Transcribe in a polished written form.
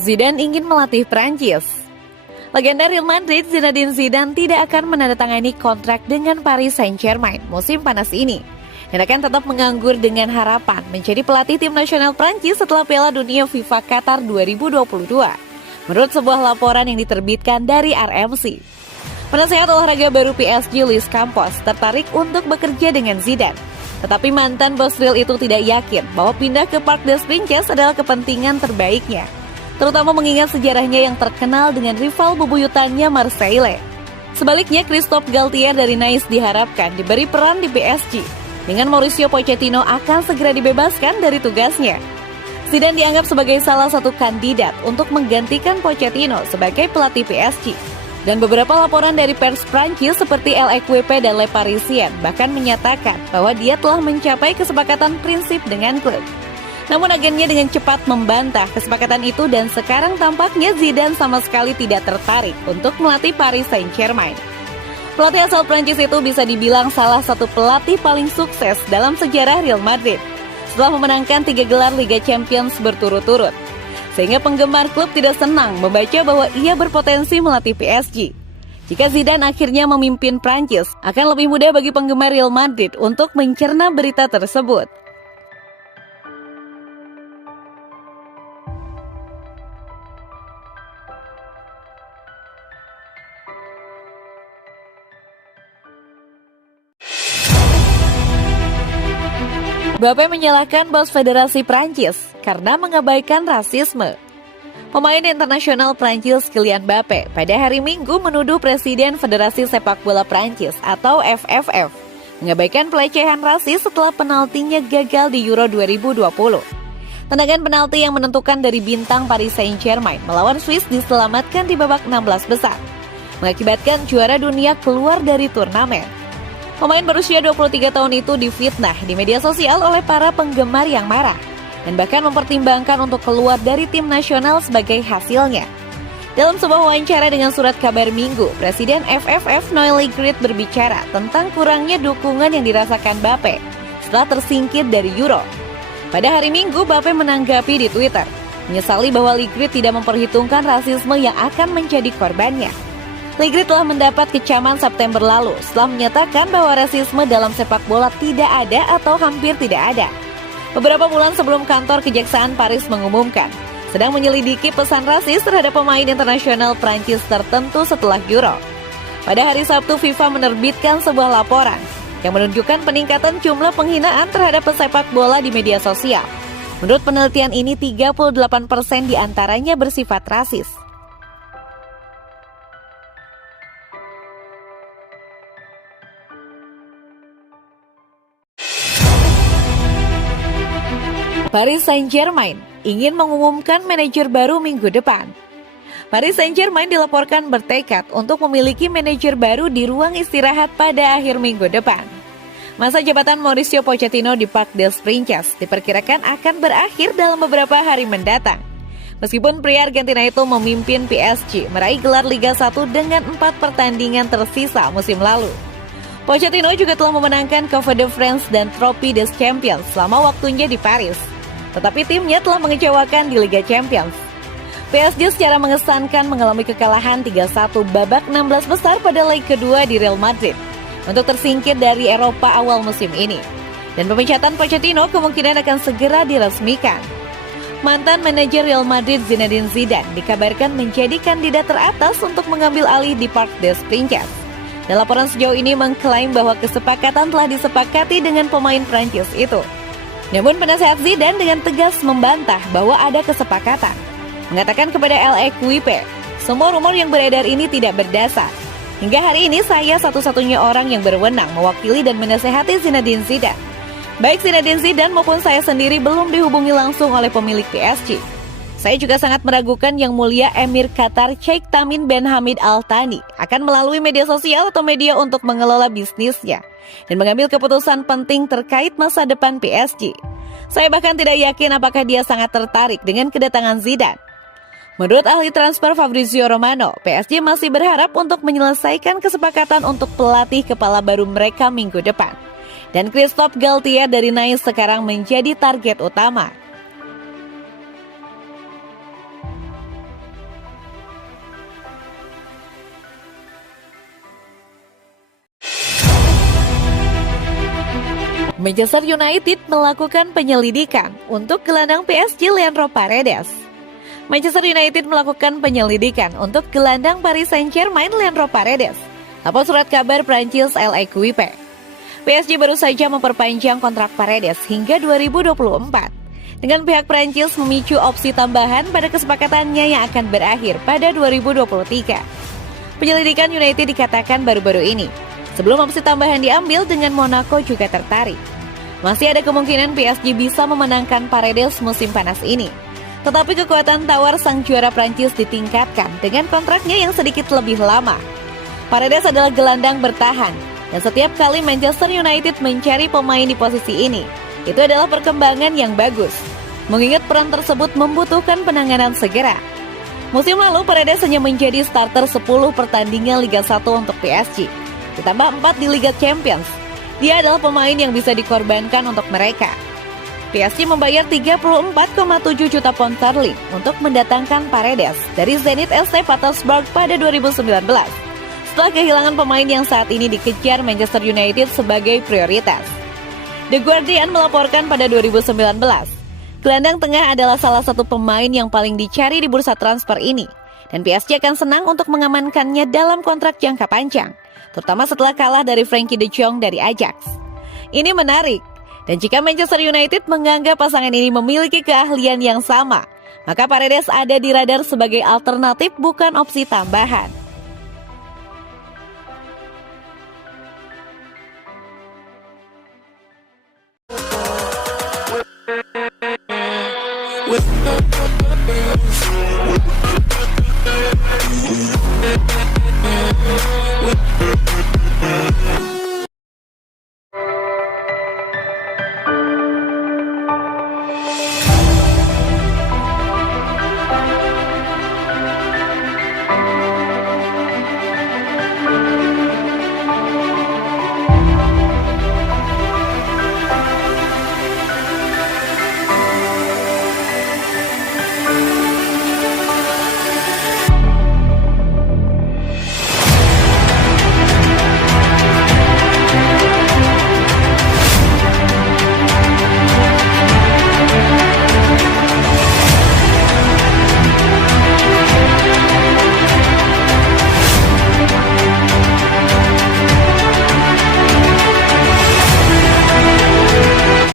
Zidane ingin melatih Prancis. Legenda Real Madrid Zinedine Zidane tidak akan menandatangani kontrak dengan Paris Saint-Germain musim panas ini dan akan tetap menganggur dengan harapan menjadi pelatih tim nasional Prancis setelah Piala Dunia FIFA Qatar 2022. Menurut sebuah laporan yang diterbitkan dari RMC. Penasehat olahraga baru PSG Luis Campos tertarik untuk bekerja dengan Zidane. Tetapi mantan bos Real itu tidak yakin bahwa pindah ke Parc des Princes adalah kepentingan terbaiknya. Terutama mengingat sejarahnya yang terkenal dengan rival bebuyutannya Marseille. Sebaliknya, Christophe Galtier dari Nice diharapkan diberi peran di PSG, dengan Mauricio Pochettino akan segera dibebaskan dari tugasnya. Zidane dianggap sebagai salah satu kandidat untuk menggantikan Pochettino sebagai pelatih PSG. Dan beberapa laporan dari pers Prancis seperti L'Equipe dan Le Parisien bahkan menyatakan bahwa dia telah mencapai kesepakatan prinsip dengan klub. Namun agennya dengan cepat membantah kesepakatan itu dan sekarang tampaknya Zidane sama sekali tidak tertarik untuk melatih Paris Saint-Germain. Pelatih asal Prancis itu bisa dibilang salah satu pelatih paling sukses dalam sejarah Real Madrid setelah memenangkan 3 gelar Liga Champions berturut-turut. Sehingga penggemar klub tidak senang membaca bahwa ia berpotensi melatih PSG. Jika Zidane akhirnya memimpin Prancis, akan lebih mudah bagi penggemar Real Madrid untuk mencerna berita tersebut. Mbappé menyalahkan bos Federasi Prancis karena mengabaikan rasisme. Pemain internasional Prancis Kylian Mbappé pada hari Minggu menuduh Presiden Federasi Sepak Bola Prancis atau FFF mengabaikan pelecehan rasis setelah penaltinya gagal di Euro 2020. Tendangan penalti yang menentukan dari bintang Paris Saint-Germain melawan Swiss diselamatkan di babak 16 besar, mengakibatkan juara dunia keluar dari turnamen. Pemain berusia 23 tahun itu difitnah di media sosial oleh para penggemar yang marah dan bahkan mempertimbangkan untuk keluar dari tim nasional sebagai hasilnya. Dalam sebuah wawancara dengan Surat Kabar Minggu, Presiden FFF Noël Le Graët berbicara tentang kurangnya dukungan yang dirasakan Mbappé setelah tersingkir dari Euro. Pada hari Minggu, Mbappé menanggapi di Twitter, menyesali bahwa Le Graët tidak memperhitungkan rasisme yang akan menjadi korbannya. Le Graët telah mendapat kecaman September lalu setelah menyatakan bahwa rasisme dalam sepak bola tidak ada atau hampir tidak ada. Beberapa bulan sebelum kantor Kejaksaan Paris mengumumkan sedang menyelidiki pesan rasis terhadap pemain internasional Prancis tertentu setelah Euro. Pada hari Sabtu, FIFA menerbitkan sebuah laporan yang menunjukkan peningkatan jumlah penghinaan terhadap pesepak bola di media sosial. Menurut penelitian ini, 38% diantaranya bersifat rasis. Paris Saint-Germain ingin mengumumkan manajer baru minggu depan. Paris Saint-Germain dilaporkan bertekad untuk memiliki manajer baru di ruang istirahat pada akhir minggu depan. Masa jabatan Mauricio Pochettino di Parc des Princes diperkirakan akan berakhir dalam beberapa hari mendatang. Meskipun pria Argentina itu memimpin PSG meraih gelar Liga 1 dengan 4 pertandingan tersisa musim lalu. Pochettino juga telah memenangkan Coupe de France dan Trophée des Champions selama waktunya di Paris. Tetapi timnya telah mengecewakan di Liga Champions. PSG secara mengesankan mengalami kekalahan 3-1 babak 16 besar pada leg kedua di Real Madrid untuk tersingkir dari Eropa awal musim ini. Dan pemecatan Pochettino kemungkinan akan segera diresmikan. Mantan manajer Real Madrid Zinedine Zidane dikabarkan menjadi kandidat teratas untuk mengambil alih di Parc des Princes. Dan laporan sejauh ini mengklaim bahwa kesepakatan telah disepakati dengan pemain Prancis itu. Namun penasehat Zidane dengan tegas membantah bahwa ada kesepakatan. Mengatakan kepada L'Equipe, semua rumor yang beredar ini tidak berdasar. Hingga hari ini saya satu-satunya orang yang berwenang mewakili dan menasehati Zinedine Zidane. Baik Zinedine Zidane maupun saya sendiri belum dihubungi langsung oleh pemilik PSG. Saya juga sangat meragukan Yang Mulia Emir Qatar Sheikh Tamim bin Hamad Al Thani akan melalui media sosial atau media untuk mengelola bisnisnya dan mengambil keputusan penting terkait masa depan PSG. Saya bahkan tidak yakin apakah dia sangat tertarik dengan kedatangan Zidane. Menurut ahli transfer Fabrizio Romano, PSG masih berharap untuk menyelesaikan kesepakatan untuk pelatih kepala baru mereka minggu depan. Dan Christophe Galtier dari Nice sekarang menjadi target utama. Manchester United melakukan penyelidikan untuk gelandang PSG Leandro Paredes. Manchester United melakukan penyelidikan untuk gelandang Paris Saint-Germain Leandro Paredes. Lapor surat kabar Prancis L'Equipe. PSG baru saja memperpanjang kontrak Paredes hingga 2024. Dengan pihak Prancis memicu opsi tambahan pada kesepakatannya yang akan berakhir pada 2023. Penyelidikan United dikatakan baru-baru ini. Sebelum opsi tambahan diambil dengan Monaco juga tertarik. Masih ada kemungkinan PSG bisa memenangkan Paredes musim panas ini. Tetapi kekuatan tawar sang juara Prancis ditingkatkan dengan kontraknya yang sedikit lebih lama. Paredes adalah gelandang bertahan, dan setiap kali Manchester United mencari pemain di posisi ini, itu adalah perkembangan yang bagus. Mengingat peran tersebut membutuhkan penanganan segera. Musim lalu Paredes hanya menjadi starter 10 pertandingan Liga 1 untuk PSG. Ditambah 4 di Liga Champions. Dia adalah pemain yang bisa dikorbankan untuk mereka. PSG membayar 34,7 juta pound sterling untuk mendatangkan Paredes dari Zenit SC Petersburg pada 2019. Setelah kehilangan pemain yang saat ini dikejar Manchester United sebagai prioritas. The Guardian melaporkan pada 2019, gelandang tengah adalah salah satu pemain yang paling dicari di bursa transfer ini. Dan PSG akan senang untuk mengamankannya dalam kontrak jangka panjang, terutama setelah kalah dari Frenkie de Jong dari Ajax. Ini menarik, dan jika Manchester United menganggap pasangan ini memiliki keahlian yang sama, maka Paredes ada di radar sebagai alternatif bukan opsi tambahan. With